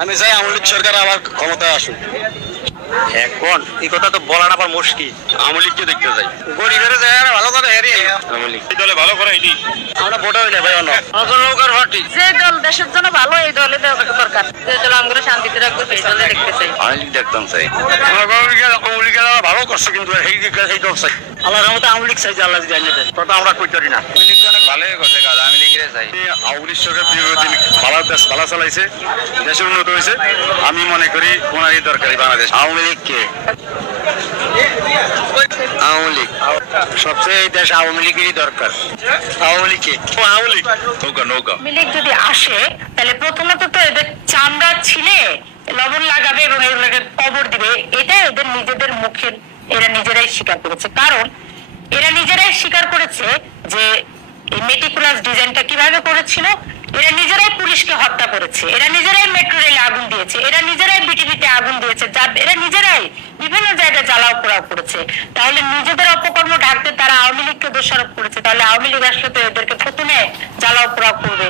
আমি চাই আওয়ামী লীগ সরকার আবার ক্ষমতায় আসুক। এখন এই কথা তো বলা না আবার মুশকিল। আওয়ামী লীগকে দেখতে চাই। গরিবের জায়গা ভালো করে হেরি আওয়ামী লীগ দলে ভালো করে এটি আমরা ভোটে হইলে ভাই অন্য নৌকার পার্টি যে দল দেশের জন্য ভালো এই দলে দরকার, যে দল আমরা শান্তিতে রাখবো সেই দলে দেখতে চাই। আওয়ামী লীগ দেখতাম চাই। আওয়ামী লীগের ভালো করছে কিন্তু এই দল চাই। আল্লাহর রহমতে আওয়ামী লীগ চাই যে আল্লাহ জানিয়ে দেয়, কথা আমরা কইতে পারি না। আওয়ামী লীগ অনেক ভালোই করছে কাজ, আওয়ামী লীগের চাই। আওয়ামী লীগ সরকার দীর্ঘদিন ভালো দেশ ভালো চালাইছে, দেশের উন্নত হয়েছে। আমি মনে করি ওনারই দরকারি বাংলাদেশ। আওয়ামী লীগকে আওয়ামী লীগ সবচেয়ে এই দেশ আওয়ামী লীগেরই দরকার। আওয়ামী লীগকে আওয়ামী লীগ নৌকা নৌকা আওয়ামী লীগ যদি আসে তাহলে প্রথমত তো এদের চামড়া ছিলে লবণ লাগাবে এবং এগুলোকে কবর দিবে, এটা এদের নিজেদের মুখে এরা নিজেরাই স্বীকার করেছে। কারণ এরা নিজেরাই স্বীকার করেছে যে এই মেটিকুলাস ডিজাইনটা কিভাবে করেছিল। এরা নিজেরাই পুলিশকে হত্যা করেছে, এরা নিজেরাই মেট্রো রেলে আগুন দিয়েছে, এরা নিজেরাই বিটিভিতে আগুন দিয়েছে, এরা নিজেরাই বিভিন্ন জায়গায় জ্বালাও পোড়াও করেছে। তাহলে নিজেদের অপকর্ম ঢাকতে তারা আওয়ামী লীগকে দোষারোপ করেছে, তাহলে আওয়ামী লীগ আসলে তো এদেরকে প্রথমে জ্বালাও পোড়াও করবে।